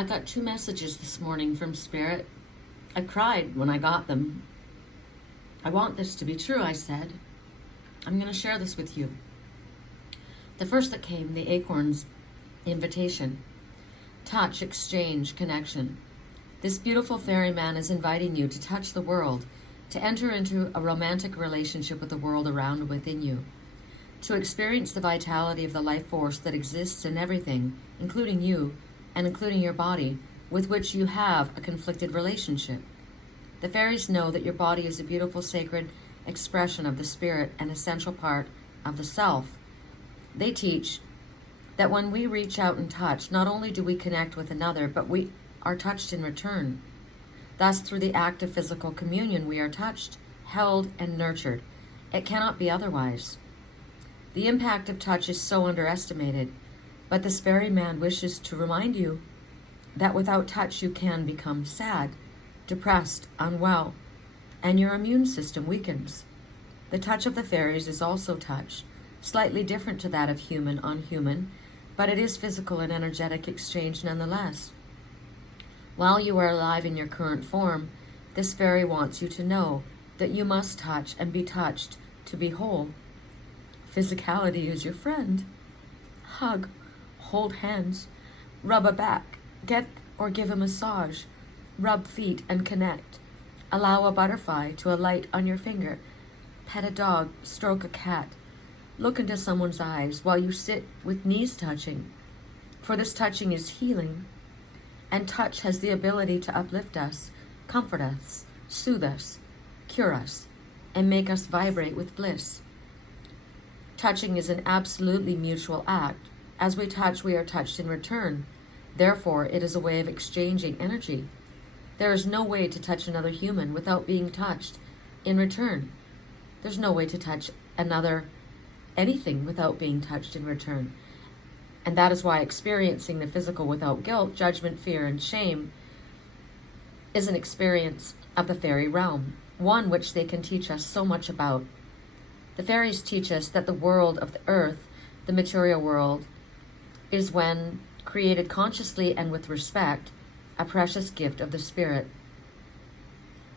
I got 2 messages this morning from Spirit. I cried when I got them. I want this to be true, I said. I'm going to share this with you. The first that came, the Acorn's invitation. Touch, exchange, connection. This beautiful fairy man is inviting you to touch the world, to enter into a romantic relationship with the world around and within you, to experience the vitality of the life force that exists in everything, including you, and including your body, with which you have a conflicted relationship. The fairies know that your body is a beautiful sacred expression of the spirit, an essential part of the self. They teach that when we reach out and touch, not only do we connect with another, but we are touched in return. Thus, through the act of physical communion, we are touched, held, and nurtured. It cannot be otherwise. The impact of touch is so underestimated, but this fairy man wishes to remind you that without touch you can become sad, depressed, unwell, and your immune system weakens. The touch of the fairies is also touch, slightly different to that of human on human, but it is physical and energetic exchange nonetheless. While you are alive in your current form, this fairy wants you to know that you must touch and be touched to be whole. Physicality is your friend. Hug, hold hands, rub a back, get or give a massage, rub feet and connect. Allow a butterfly to alight on your finger. Pet a dog, stroke a cat. Look into someone's eyes while you sit with knees touching. For this touching is healing, and touch has the ability to uplift us, comfort us, soothe us, cure us, and make us vibrate with bliss. Touching is an absolutely mutual act. As we touch, we are touched in return. Therefore, it is a way of exchanging energy. There is no way to touch another human without being touched in return. There's no way to touch anything without being touched in return. And that is why experiencing the physical without guilt, judgment, fear, and shame is an experience of the fairy realm, one which they can teach us so much about. The fairies teach us that the world of the earth, the material world, is, when created consciously and with respect, a precious gift of the spirit.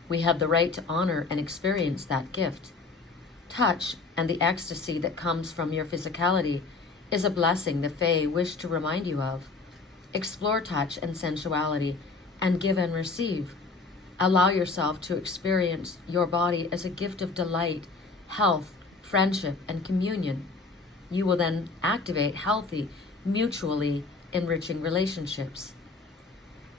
We have the right to honor and experience that gift. Touch and the ecstasy that comes from your physicality is a blessing the Fae wish to remind you of. Explore touch and sensuality and give and receive. Allow yourself to experience your body as a gift of delight, health, friendship, and communion. You will then activate healthy, mutually enriching relationships.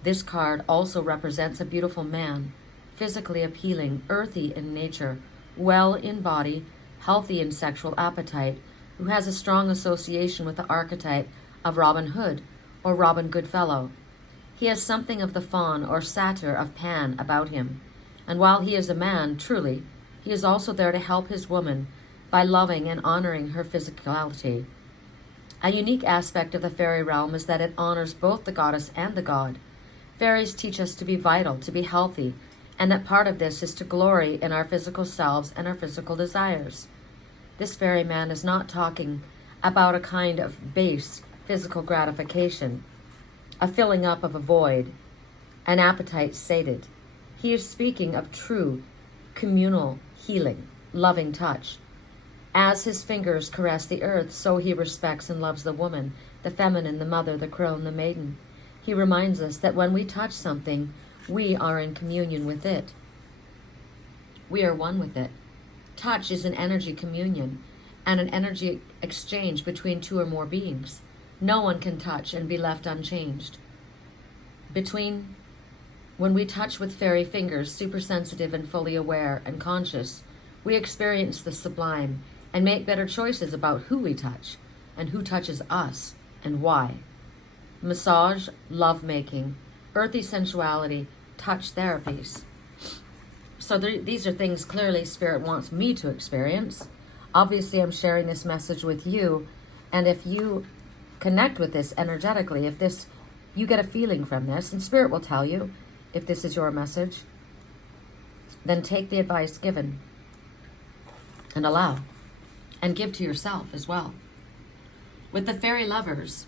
This card also represents a beautiful man, physically appealing, earthy in nature, well in body, healthy in sexual appetite, who has a strong association with the archetype of Robin Hood or Robin Goodfellow. He has something of the faun or satyr of Pan about him, and while he is a man, truly, he is also there to help his woman by loving and honoring her physicality. A unique aspect of the fairy realm is that it honors both the goddess and the god. Fairies teach us to be vital, to be healthy, and that part of this is to glory in our physical selves and our physical desires. This fairy man is not talking about a kind of base physical gratification, a filling up of a void, an appetite sated. He is speaking of true, communal healing, loving touch. As his fingers caress the earth, so he respects and loves the woman, the feminine, the mother, the crone, the maiden. He reminds us that when we touch something, we are in communion with it. We are one with it. Touch is an energy communion and an energy exchange between two or more beings. No one can touch and be left unchanged. When we touch with fairy fingers, super sensitive and fully aware and conscious, we experience the sublime and make better choices about who we touch and who touches us and why. Massage, lovemaking, earthy sensuality, touch therapies. So these are things clearly Spirit wants me to experience. Obviously, I'm sharing this message with you, and if you connect with this energetically, if this, you get a feeling from this, and Spirit will tell you if this is your message, then take the advice given and allow, and give to yourself as well. With the fairy lovers,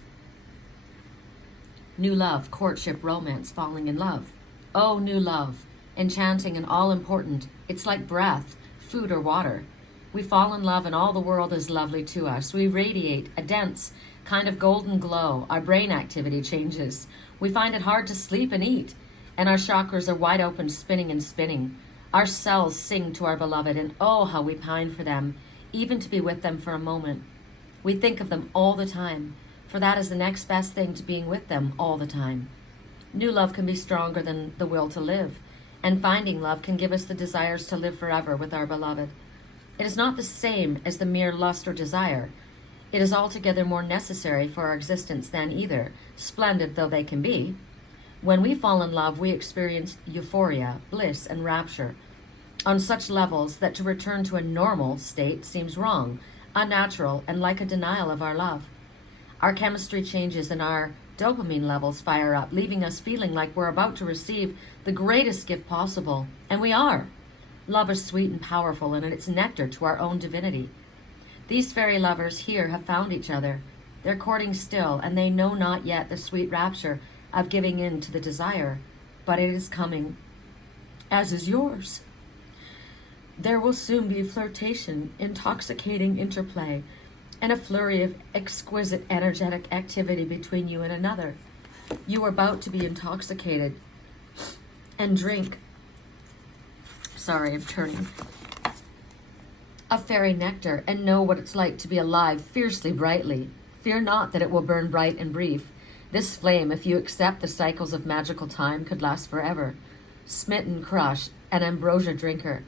New love, courtship, romance, falling in love. Oh, new love, enchanting and all-important. It's like breath, food or water. We fall in love and all the world is lovely to us. We radiate a dense kind of golden glow. Our brain activity changes. We find it hard to sleep and eat, and our chakras are wide open, spinning and spinning. Our cells sing to our beloved, and oh, how we pine for them, even to be with them for a moment. We think of them all the time, for that is the next best thing to being with them all the time. New love can be stronger than the will to live, and finding love can give us the desires to live forever with our beloved. It is not the same as the mere lust or desire. It is altogether more necessary for our existence than either, splendid though they can be. When we fall in love, we experience euphoria, bliss, and rapture on such levels that to return to a normal state seems wrong, unnatural, and like a denial of our love. Our chemistry changes and our dopamine levels fire up, leaving us feeling like we're about to receive the greatest gift possible. And we are. Love is sweet and powerful, and it's nectar to our own divinity. These fairy lovers here have found each other. They're courting still, and they know not yet the sweet rapture of giving in to the desire, but it is coming, as is yours. There will soon be flirtation, intoxicating interplay, and a flurry of exquisite energetic activity between you and another. You are about to be intoxicated and drink. Sorry, I'm turning. Of fairy nectar, and know what it's like to be alive fiercely brightly. Fear not that it will burn bright and brief. This flame, if you accept the cycles of magical time, could last forever. Smitten, crushed, an ambrosia drinker.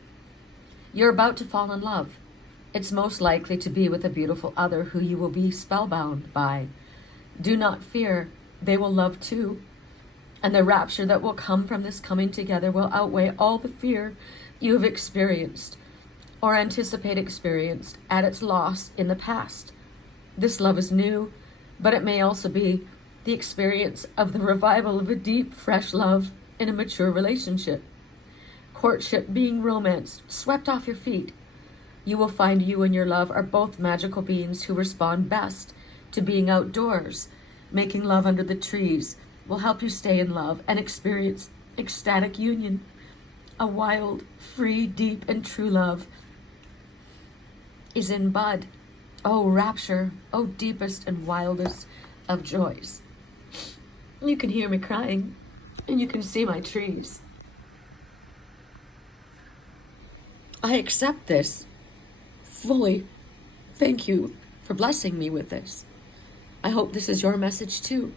You're about to fall in love. It's most likely to be with a beautiful other who you will be spellbound by. Do not fear, they will love too. And the rapture that will come from this coming together will outweigh all the fear you have experienced or anticipate experienced at its loss in the past. This love is new, but it may also be the experience of the revival of a deep, fresh love in a mature relationship. Courtship being romance swept off your feet. You will find you and your love are both magical beings who respond best to being outdoors. Making love under the trees will help you stay in love and experience ecstatic union. A wild, free, deep, and true love is in bud. Oh, rapture, oh, deepest and wildest of joys. You can hear me crying, and you can see my trees. I accept this fully. Thank you for blessing me with this. I hope this is your message too.